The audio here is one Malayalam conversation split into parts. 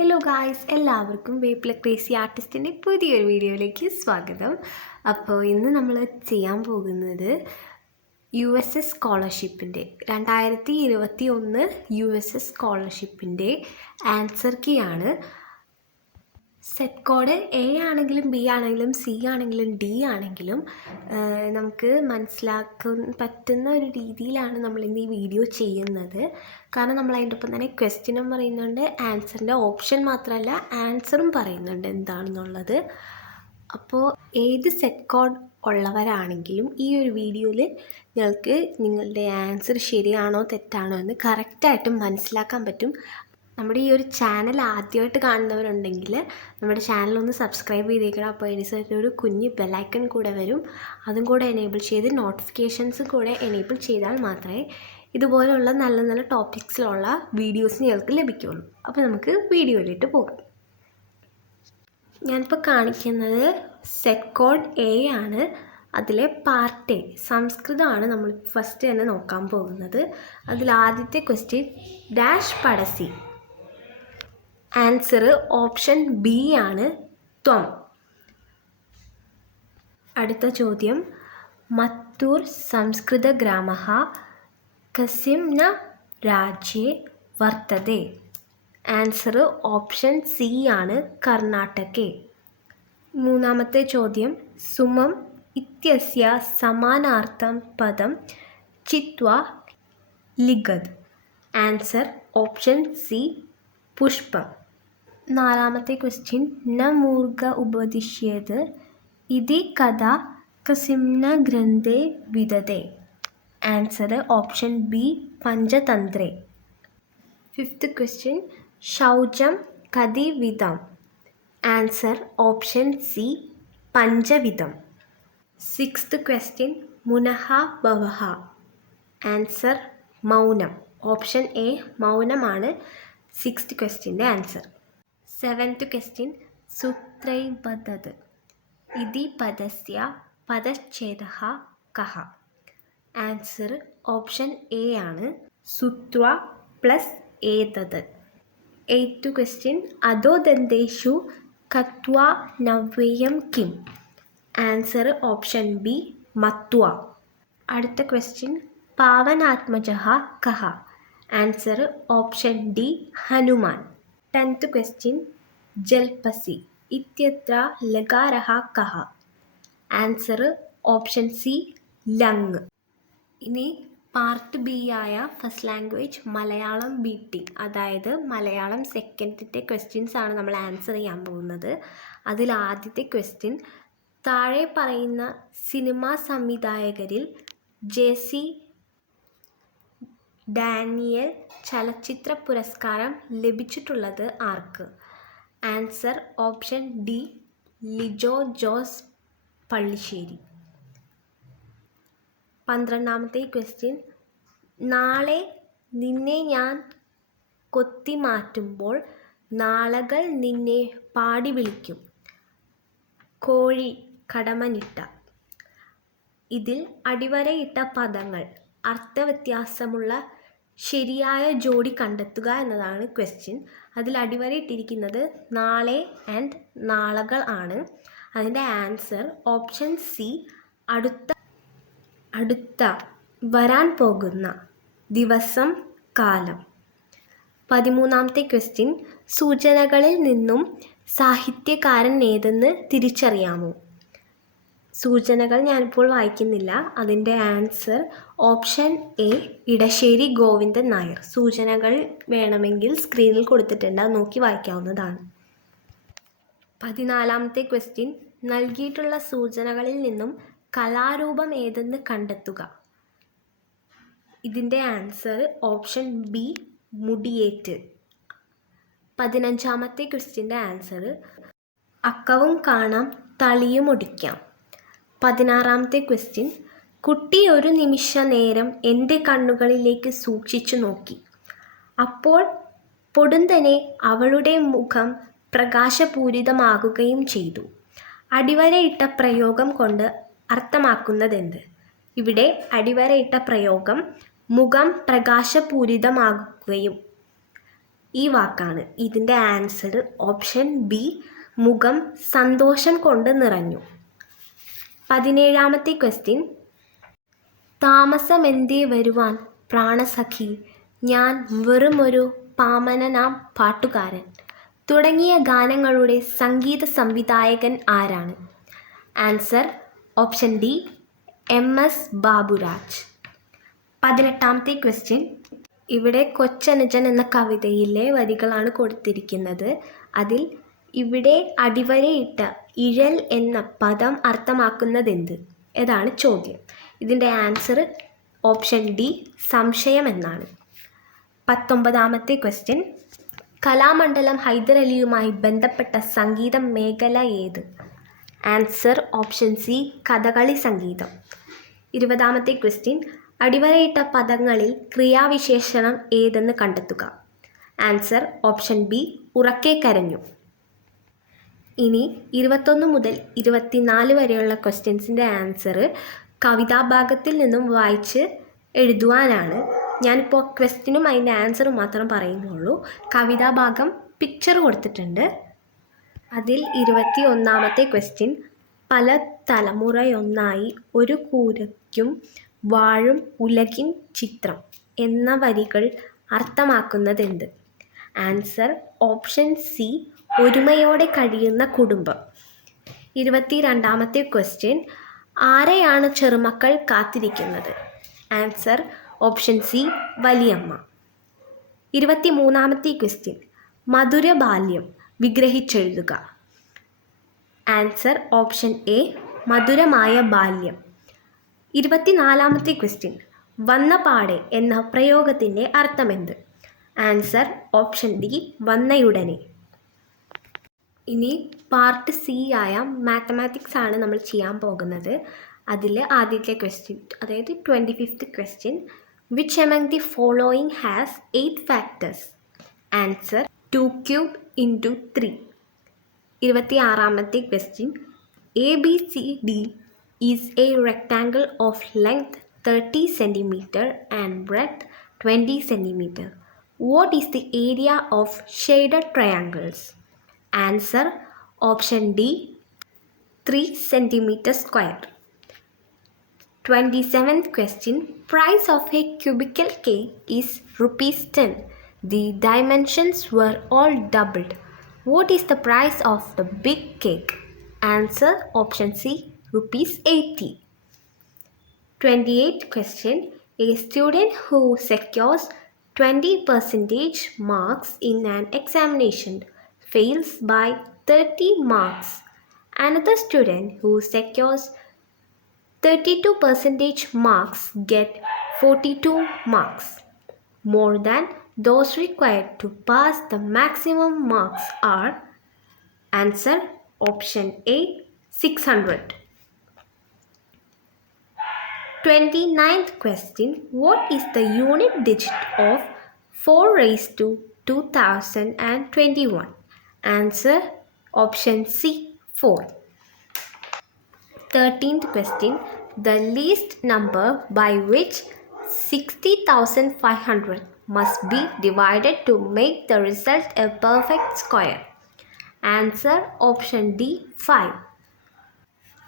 ഹലോ ഗായ്സ്, എല്ലാവർക്കും വേപ്പില ക്രേസി ആർട്ടിസ്റ്റിൻ്റെ പുതിയൊരു വീഡിയോയിലേക്ക് സ്വാഗതം. അപ്പോൾ ഇന്ന് നമ്മൾ ചെയ്യാൻ പോകുന്നത് USS സ്കോളർഷിപ്പിൻ്റെ 2021 USS സ്കോളർഷിപ്പിൻ്റെ ആൻസർ കീ ആണ്. സെറ്റ് കോഡ് A ആണെങ്കിലും B ആണെങ്കിലും C ആണെങ്കിലും D ആണെങ്കിലും നമുക്ക് മനസ്സിലാക്കാൻ പറ്റുന്ന ഒരു രീതിയിലാണ് നമ്മളിന്ന് ഈ വീഡിയോ ചെയ്യുന്നത്. കാരണം നമ്മൾ അതിൻ്റെ ഒപ്പം തന്നെ ക്വസ്റ്റ്യനും പറയുന്നുണ്ട്, ആൻസറിൻ്റെ ഓപ്ഷൻ മാത്രമല്ല ആൻസറും പറയുന്നുണ്ട് എന്താണെന്നുള്ളത്. അപ്പോൾ ഏത് സെറ്റ് കോഡ് ഉള്ളവരാണെങ്കിലും ഈ ഒരു വീഡിയോയിൽ നിങ്ങൾക്ക് നിങ്ങളുടെ ആൻസർ ശരിയാണോ തെറ്റാണോ എന്ന് കറക്റ്റായിട്ട് മനസ്സിലാക്കാൻ പറ്റും. നമ്മുടെ ഈ ഒരു ചാനൽ ആദ്യമായിട്ട് കാണുന്നവരുണ്ടെങ്കിൽ നമ്മുടെ ചാനലൊന്ന് സബ്സ്ക്രൈബ് ചെയ്തേക്കണം. അപ്പോൾ അതിന് ഒരു കുഞ്ഞ് ബെല്ലൈക്കൺ കൂടെ വരും, അതും കൂടെ എനേബിൾ ചെയ്ത് നോട്ടിഫിക്കേഷൻസ് കൂടെ എനേബിൾ ചെയ്താൽ മാത്രമേ ഇതുപോലുള്ള നല്ല നല്ല ടോപ്പിക്സിലുള്ള വീഡിയോസ് നിങ്ങൾക്ക് ലഭിക്കുകയുള്ളൂ. അപ്പോൾ നമുക്ക് വീഡിയോയിലിട്ട് പോകാം. ഞാനിപ്പോൾ കാണിക്കുന്നത് സെറ്റ് കോഡ് A ആണ്. അതിലെ പാർട്ട് A സംസ്കൃതമാണ് നമ്മൾ ഫസ്റ്റ് തന്നെ നോക്കാൻ പോകുന്നത്. അതിൽ ആദ്യത്തെ ക്വസ്റ്റ്യൻ ഡാഷ് പടസി. ആൻസർ ഓപ്ഷൻ B ആണ്, ത്വം. അടുത്ത ചോദ്യം മത്തൂർ സംസ്കൃത ഗ്രാമഃ കസ്മിൻ രാജ്യേ വർത്തതേ. ആൻസർ ഓപ്ഷൻ C ആണ്, കർണാടകേ. മൂന്നാമത്തെ ചോദ്യം സുമം ഇത്യസ്യ സമാനാർത്ഥം പദം ചിത്വാ ലിഖത്. ആൻസർ ഓപ്ഷൻ C പുഷ്പം. നാലാമത്തെ ക്വസ്റ്റ്യൻ ന മൂർഖ ഉപദിശ്യേത് ഇതി കഥ കസ്മിൻ ഗ്രന്ഥേ വിദതേ. ആൻസർ ഓപ്ഷൻ B പഞ്ചതന്ത്രേ. ഫിഫ്ത്ത് ക്വസ്റ്റ്യൻ ശൗചം കതി വിധം. ആൻസർ ഓപ്ഷൻ C പഞ്ചവിധം. സിക്സ്ത് ക്വസ്റ്റ്യൻ മുനഃ ഭവഃ. ആൻസർ മൗനം. ഓപ്ഷൻ A മൗനമാണ് സിക്സ്ത് ക്വസ്റ്റ്യൻ്റെ ആൻസർ. സെവൻത്ത് ക്വസ്റ്റ്യൻ സൂത്രൈവതത് ഇതി പദസ്യ പദച്ഛേദഃ കഃ. ആൻസർ ഓപ്ഷൻ A ആണ്, സുത്വ പ്ലസ് ഏതത്. എയ്ത്ത് ക്വസ്റ്റ്യൻ അധോദന്തേഷു കത്വാ നവ്യേയം കിം. ആൻസർ ഓപ്ഷൻ B മത്വ. അടുത്ത ക്വസ്റ്റ്യൻ പാവനാത്മജഃ കഃ. Answer option D Hanuman. Tenth question ജൽപസി ഇത്യത്ര ലകാരഃ കഃ. ആൻസർ ഓപ്ഷൻ C ലങ്. ഇനി പാർട്ട് B ആയ ഫസ്റ്റ് ലാംഗ്വേജ് മലയാളം BT, അതായത് മലയാളം സെക്കൻഡിൻ്റെ ക്വസ്റ്റ്യൻസ് ആണ് നമ്മൾ ആൻസർ ചെയ്യാൻ പോകുന്നത്. അതിൽ ആദ്യത്തെ ക്വസ്റ്റ്യൻ താഴെ പറയുന്ന സിനിമാ സംവിധായകരിൽ JC ഡാനിയൽ ചലച്ചിത്ര പുരസ്കാരം ലഭിച്ചിട്ടുള്ളത് ആർക്ക്. Answer option D Lijo Jose Pallissery. 12ാമത്തെ ക്വസ്റ്റ്യൻ നാളെ നിന്നെ ഞാൻ കൊത്തി മാറ്റുമ്പോൾ നാളകൾ നിന്നെ പാടി വിളിക്കും. കോഴി കടമനിട്ട. ഇതിൽ അടിവരയിട്ട പദങ്ങൾ അർത്ഥവ്യത്യാസമുള്ള ശരിയായ ജോഡി കണ്ടെത്തുക എന്നതാണ് ക്വസ്റ്റ്യൻ. അതിൽ അടിവരയിട്ടിരിക്കുന്നത് നാളെ ആൻഡ് നാളകൾ ആണ്. അതിൻ്റെ ആൻസർ ഓപ്ഷൻ C അടുത്ത വരാൻ പോകുന്ന ദിവസം കാലം. 13ാമത്തെ ക്വസ്റ്റ്യൻ സൂചനകളിൽ നിന്നും സാഹിത്യകാരൻ ഏതെന്ന് തിരിച്ചറിയാമോ. സൂചനകൾ ഞാനിപ്പോൾ വായിക്കുന്നില്ല. അതിൻ്റെ answer option A Edasseri Govindan Nair. സൂചനകൾ വേണമെങ്കിൽ സ്ക്രീനിൽ കൊടുത്തിട്ടുണ്ട്, അത് നോക്കി വായിക്കാവുന്നതാണ്. 14ാമത്തെ ക്വസ്റ്റ്യൻ നൽകിയിട്ടുള്ള സൂചനകളിൽ നിന്നും കലാരൂപം ഏതെന്ന് കണ്ടെത്തുക. ഇതിൻ്റെ ആൻസർ ഓപ്ഷൻ B മുടിയേറ്റ്. 15ാമത്തെ ക്വസ്റ്റ്യൻ്റെ ആൻസർ അക്കവും കാണാം തളിയും ഒടിക്കാം. 16ാമത്തെ ക്വസ്റ്റ്യൻ കുട്ടി ഒരു നിമിഷ നേരം എൻ്റെ കണ്ണുകളിലേക്ക് സൂക്ഷിച്ചു നോക്കി. അപ്പോൾ പൊടുന്നനെ അവളുടെ മുഖം പ്രകാശപൂരിതമാകുകയും ചെയ്തു. അടിവരയിട്ട പ്രയോഗം കൊണ്ട് അർത്ഥമാക്കുന്നതെന്ത്. ഇവിടെ അടിവരയിട്ട പ്രയോഗം മുഖം പ്രകാശപൂരിതമാകുകയും ഈ വാക്കാണ്. ഇതിൻ്റെ ആൻസർ ഓപ്ഷൻ ബി, മുഖം സന്തോഷം കൊണ്ട് നിറഞ്ഞു. 17ാമത്തെ ക്വസ്റ്റ്യൻ. താമസമെന്തേ വരുവാൻ പ്രാണസഖി, ഞാൻ വെറുമൊരു പാമനനാം പാട്ടുകാരൻ തുടങ്ങിയ ഗാനങ്ങളുടെ സംഗീത സംവിധായകൻ ആരാണ്? Answer option D, MS Baburaj. 18ാമത്തെ ക്വസ്റ്റ്യൻ. ഇവിടെ കൊച്ചനുജൻ എന്ന കവിതയിലെ വരികളാണ് കൊടുത്തിരിക്കുന്നത്. അതിൽ ഇവിടെ അടിവരയിട്ട ഇഴൽ എന്ന പദം അർത്ഥമാക്കുന്നതെന്ത്? ഏതാണ് ചോദ്യം. ഇതിൻ്റെ ആൻസർ ഓപ്ഷൻ ഡി, സംശയം എന്നാണ്. 19ാമത്തെ ക്വസ്റ്റ്യൻ. കലാമണ്ഡലം ഹൈദരലിയുമായി ബന്ധപ്പെട്ട സംഗീത മേഖല ഏത്? ആൻസർ ഓപ്ഷൻ സി, കഥകളി സംഗീതം. 20ാമത്തെ ക്വസ്റ്റ്യൻ. അടിവരയിട്ട പദങ്ങളിൽ ക്രിയാവിശേഷണം ഏതെന്ന് കണ്ടെത്തുക. ആൻസർ ഓപ്ഷൻ ബി, ഉറക്കെ കരഞ്ഞു. ഇനി 21 മുതൽ 24 വരെയുള്ള ക്വസ്റ്റ്യൻസിൻ്റെ ആൻസർ കവിതാഭാഗത്തിൽ നിന്നും വായിച്ച് എഴുതുവാനാണ്. ഞാനിപ്പോൾ ക്വസ്റ്റ്യനും അതിൻ്റെ ആൻസറും മാത്രം പറയുന്നുള്ളൂ. കവിതാഭാഗം പിക്ചർ കൊടുത്തിട്ടുണ്ട്. അതിൽ 21ാമത്തെ ക്വസ്റ്റ്യൻ. പല തലമുറയൊന്നായി ഒരു കൂരയ്ക്കും വാഴും ഉലകിൻ ചിത്രം എന്ന വരികൾ അർത്ഥമാക്കുന്നതെന്ത്? ആൻസർ ഓപ്ഷൻ സി, ഒരുമയോടെ കഴിയുന്ന കുടുംബം. 22ാമത്തെ ക്വസ്റ്റ്യൻ. ആരെയാണ് ചെറുമക്കൾ കാത്തിരിക്കുന്നത്? ആൻസർ ഓപ്ഷൻ സി, വലിയമ്മ. 23ാമത്തെ ക്വസ്റ്റ്യൻ. മധുര ബാല്യം വിഗ്രഹിച്ചെഴുതുക. ആൻസർ ഓപ്ഷൻ എ, മധുരമായ ബാല്യം. 24ാമത്തെ ക്വസ്റ്റ്യൻ. വന്നപാടെ എന്ന പ്രയോഗത്തിൻ്റെ അർത്ഥമെന്ത്? ആൻസർ ഓപ്ഷൻ ഡി, വന്നയുടനെ. ഇനി പാർട്ട് സി ആയ മാത്തമാറ്റിക്സ് ആണ് നമ്മൾ ചെയ്യാൻ പോകുന്നത്. അതിൽ ആദ്യത്തെ ക്വസ്റ്റ്യൻ, അതായത് 25th question. Which among the following has 8 factors? Answer 2³ × 3. 26ാമത്തെ question. ABCD is a rectangle of length 30 cm and breadth 20 cm. What is the area of shaded triangles? Answer option D, 3 cm square. 27th question. Price of a cubical cake is ₹10. The dimensions were all doubled. What is the price of the big cake? Answer option C, ₹80. 28th question. A student who secures 20% marks in an examination fails by 30 marks. Another student who secures 32% marks get 42 marks. More than those required to pass the maximum marks are. Answer option A, 600. 29th question. What is the unit digit of 4⁻²,021? Answer option C, 4. 13th question. The least number by which 60,500 must be divided to make the result a perfect square. Answer option D, 5.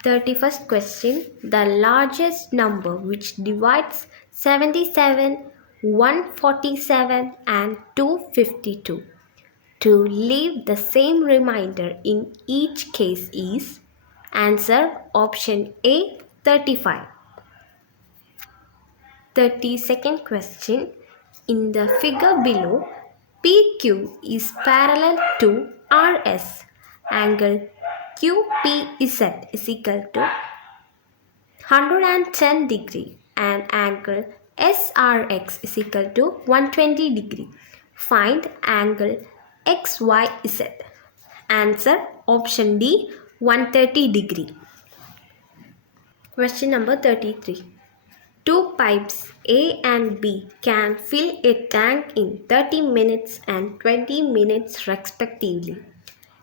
31st question. The largest number which divides 77, 147 and 252 to leave the same remainder in each case is. Answer option A, 35. 32nd question. In the figure below, PQ is parallel to RS. Angle QPZ is equal to 110 degree and angle SRX is equal to 120 degree. Find angle XYZ. Answer option D, 130 degree. Question number 33. Two pipes A and B can fill a tank in 30 minutes and 20 minutes respectively.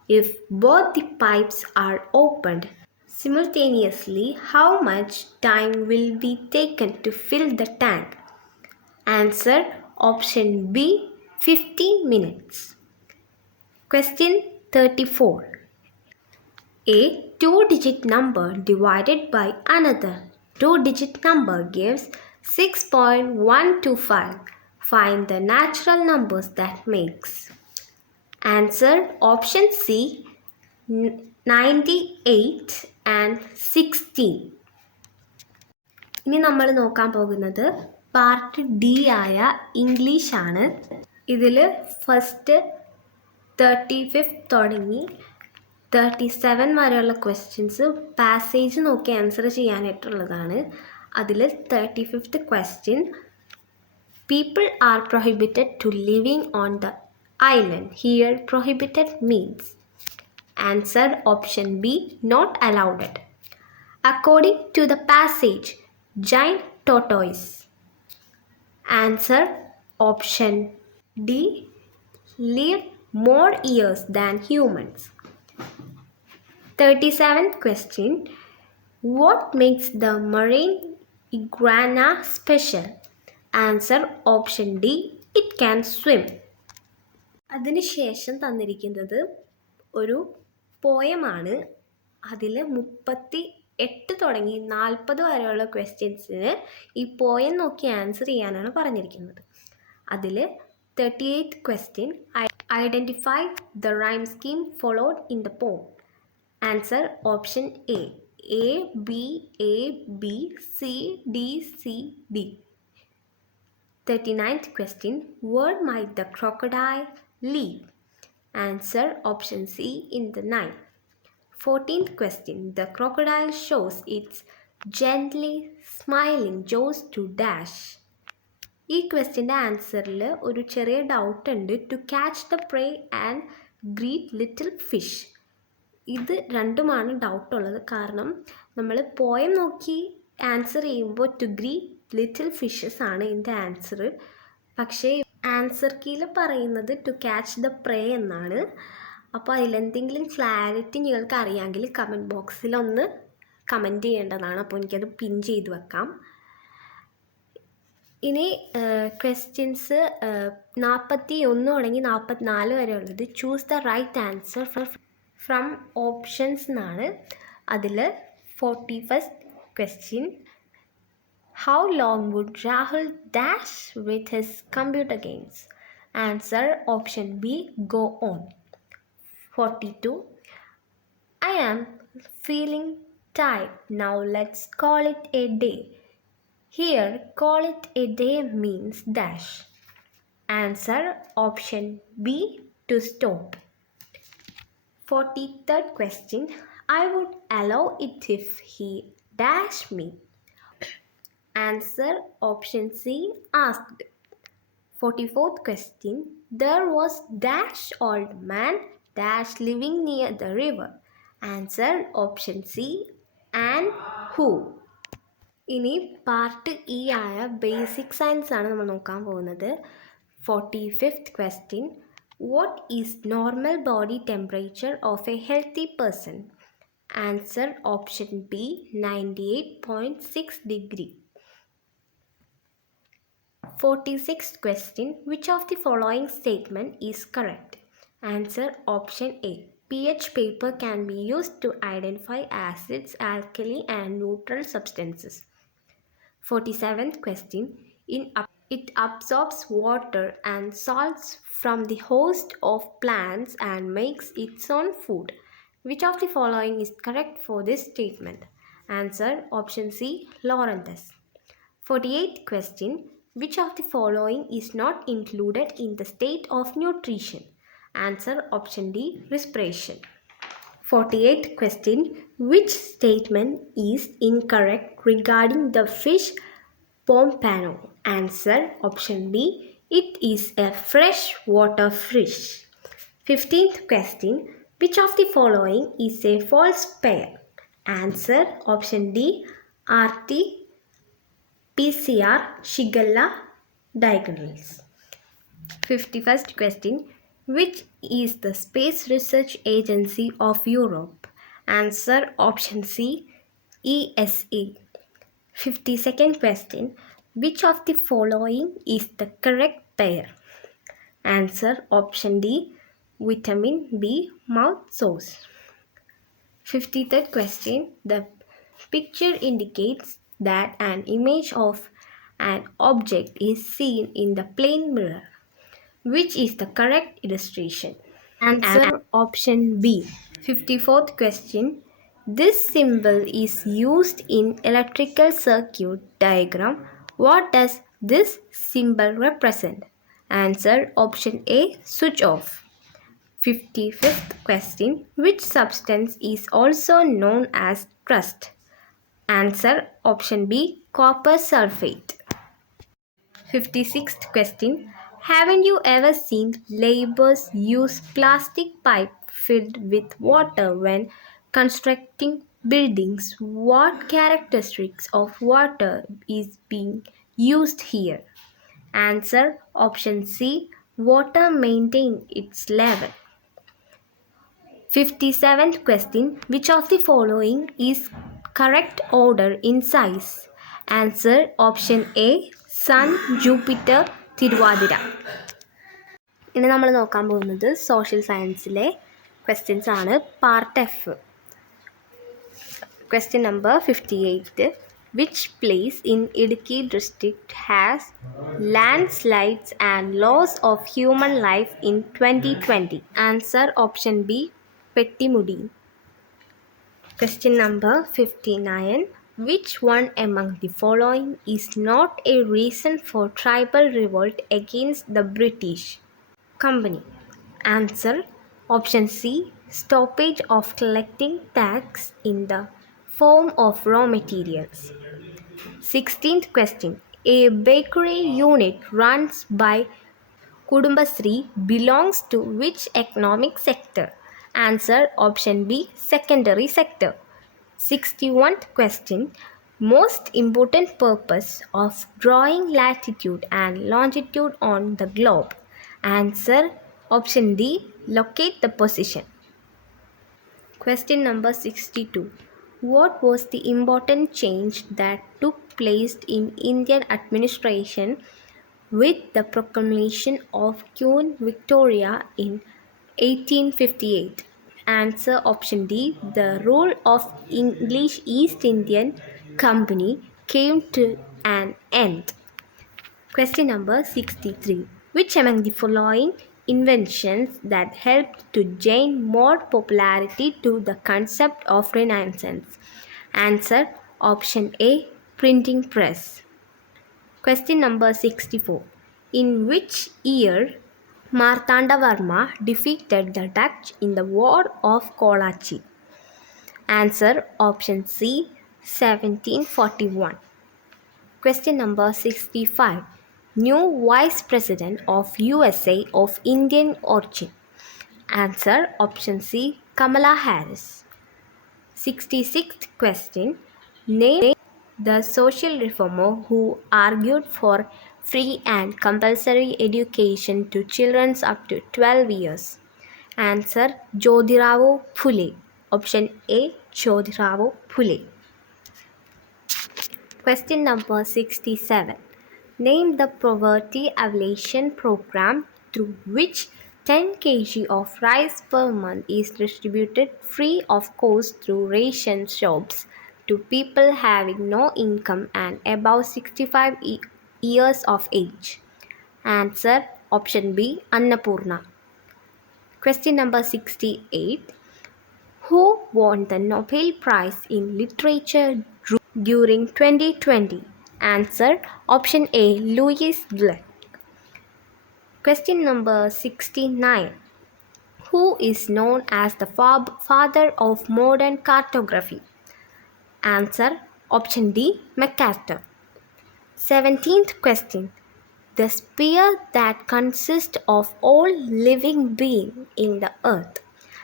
If both the pipes are opened simultaneously, how much time will be taken to fill the tank? Answer option B, 15 minutes. Question 34. A two-digit number divided by another two-digit number gives 6.125. Find the natural numbers that makes. Answer option C 98 and 16. ഇനി നമ്മൾ നോക്കാൻ പോകുന്നത് പാർട്ട് ഡി ആയ ഇംഗ്ലീഷാണ്. ഇതിൽ ഫസ്റ്റ് 35 തുടങ്ങി 37 വരെയുള്ള ക്വസ്റ്റ്യൻസ് പാസേജ് നോക്കി ആൻസർ ചെയ്യാനായിട്ടുള്ളതാണ്. അതിൽ 35th question, people are prohibited to living on the island. Here prohibited means. Answer option B not allowed. According to the passage, giant tortoise. Answer option D live more years than humans. 37th question. What makes the marine iguana special? Answer option D it can swim. അതിനുശേഷം തന്നിരിക്കുന്നത് ഒരു പോയമാണ്. അതിൽ 38 തുടങ്ങി 40 വരെയുള്ള ക്വസ്റ്റ്യൻസിന് ഈ പോയം നോക്കി ആൻസർ ചെയ്യാനാണ് പറഞ്ഞിരിക്കുന്നത്. അതിൽ 38th question, identify the rhyme scheme followed in the poem. Answer option A A B A B C D C D. 39th question, where might the crocodile live? Answer option C in the Nile. 14th question, the crocodile shows its gently smiling jaws to dash. ഈ ക്വസ്റ്റ്യൻ്റെ ആൻസറിൽ ഒരു ചെറിയ ഡൗട്ട് ഉണ്ട്. To catch the prey and greet little fish. ഇത് രണ്ടുമാണ് ഡൗട്ടുള്ളത്. കാരണം നമ്മൾ പോയം നോക്കി ആൻസർ ചെയ്യുമ്പോൾ ടു ഗ്രീറ്റ് ലിറ്റിൽ ഫിഷസ് ആണ് ഇതിൻ്റെ ആൻസർ. പക്ഷേ ആൻസർ കീയിൽ പറയുന്നത് ടു ക്യാച്ച് ദ പ്രേ എന്നാണ്. അപ്പോൾ അതിലെന്തെങ്കിലും ക്ലാരിറ്റി നിങ്ങൾക്ക് അറിയാമെങ്കിൽ കമൻറ്റ് ബോക്സിലൊന്ന് കമൻറ്റ് ചെയ്യേണ്ടതാണ്. അപ്പോൾ എനിക്കത് പിൻ ചെയ്ത് വെക്കാം. ഇനി ക്വസ്റ്റ്യൻസ് 41 തുടങ്ങി 44 വരെ ഉള്ളത് choose the right answer from options എന്നാണ്. അതിൽ 41st question, how long would Rahul dash with his computer games? Answer option B go on. 42, I am feeling tired. Now let's call it a day. Here, call it a day means dash. Answer option B to stop. 43rd question, I would allow it if he dash me. Answer option C asked. 44th question, there was dash old man dash living near the river. Answer option C and who. ഇനി പാർട്ട് ഇ ആയ ബേസിക് സയൻസ് ആണ് നമ്മൾ നോക്കാൻ പോകുന്നത്. 45th question, what is normal body temperature of A healthy person? Answer option B 98.6 degree. 46th question, which of the following statement is correct? Answer option A, pH paper can be used to identify acids, alkali and neutral substances. 47th question, it absorbs water and salts from the host of plants and makes its own food. Which of the following is correct for this statement? Answer option C, Lorenthus. 48th question, which of the following is not included in the state of nutrition? Answer option D, respiration. 48th question, which statement is incorrect regarding the fish pompano? Answer option B, it is a freshwater fish. 15th question, which of the following is a false pair? Answer option D, RT PCR Shigella diagonals. 51st question, which is the space research agency of Europe? Answer option C, ESA. 52nd question, which of the following is the correct pair? Answer option D, vitamin B mouth sauce. 53rd question. The picture indicates that an image of an object is seen in the plane mirror. Which is the correct illustration? Answer option B. 54th question. This symbol is used in electrical circuit diagram. What does this symbol represent? Answer option A, switch off. 55th question. Which substance is also known as rust? Answer option B, copper sulfate. 56th question. Haven't you ever seen laborers use plastic pipe filled with water when constructing buildings? What characteristics of water is being used here? Answer option C, water maintain its level. 57th question. Which of the following is correct order in size? Answer option A, Sun, Jupiter, Thiruvathira. ഇനി നമ്മൾ നോക്കാൻ പോകുന്നത് സോഷ്യൽ സയൻസിലെ ക്വസ്റ്റ്യൻസ് ആണ്. Part F. Question number 58. Which place in Idukki district has landslides and loss of human life in 2020? Answer option B, Pettimudi. Question number 59. Which one among the following is not a reason for tribal revolt against the British Company? Answer option C, stoppage of collecting tax in the form of raw materials. 16th question. A bakery unit runs by Kudumbasri belongs to which economic sector? Answer option B, secondary sector. 61st question. Most important purpose of drawing latitude and longitude on the globe? Answer option D, locate the position. Question number 62. What was the important change that took place in Indian administration with the proclamation of Queen Victoria in 1858? Answer option D, the rule of English East Indian Company came to an end. Question number 63. Which among the following inventions that helped to gain more popularity to the concept of Renaissance? Answer option A, printing press. Question number 64. In which year Marthandavarma defeated the Dutch in the War of Kolachi? Answer option C, 1741. Question number 65. New Vice President of USA of Indian origin? Answer option C, Kamala Harris. 66th question. Name the social reformer who argued for free and compulsory education to children up to 12 years. Answer Jyotirao Phule. Option A, Jyotirao Phule. Question number 67. Name the poverty alleviation program through which 10 kg of rice per month is distributed free of cost through ration shops to people having no income and above 65 years of age. Answer option B, Annapurna. Question number 68. Who won the Nobel Prize in Literature during 2020? Answer option A, Louis Gluck. Question number 69. Who is known as the father of modern cartography? Answer option D, MacArthur. 17th question. The sphere that consists of all living beings in the earth?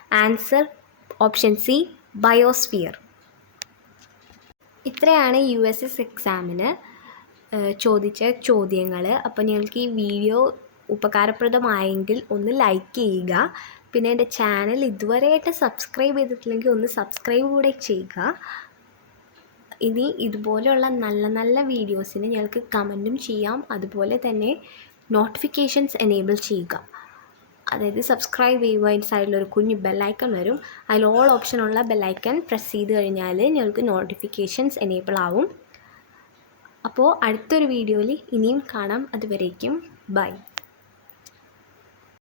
Answer option C, biosphere. ഇത്രയാണ് USS എക്സാമിന് ചോദിച്ച ചോദ്യങ്ങൾ. അപ്പോൾ നിങ്ങൾക്ക് ഈ വീഡിയോ ഉപകാരപ്രദമായെങ്കിൽ ഒന്ന് ലൈക്ക് ചെയ്യുക. പിന്നെ എൻ്റെ ചാനൽ ഇതുവരെയായിട്ട് സബ്സ്ക്രൈബ് ചെയ്തിട്ടില്ലെങ്കിൽ ഒന്ന് സബ്സ്ക്രൈബ് കൂടെ ചെയ്യുക. ഇനി ഇതുപോലെയുള്ള നല്ല നല്ല വീഡിയോസിന് ഞങ്ങൾക്ക് കമൻറ്റും ചെയ്യാം. അതുപോലെ തന്നെ നോട്ടിഫിക്കേഷൻസ് എനേബിൾ ചെയ്യുക. അതായത് സബ്സ്ക്രൈബ് ചെയ്യുമ്പോൾ അതിൻ്റെ സൈഡിലൊരു കുഞ്ഞ് ബെല്ലൈക്കൺ വരും. അതിൽ ഓൾ ഓപ്ഷനുള്ള ബെല്ലൈക്കൺ പ്രസ് ചെയ്ത് കഴിഞ്ഞാൽ ഞങ്ങൾക്ക് നോട്ടിഫിക്കേഷൻസ് എനേബിൾ ആവും. അപ്പോൾ അടുത്തൊരു വീഡിയോയിൽ ഇനിയും കാണാം. അതുവരേക്കും ബൈ.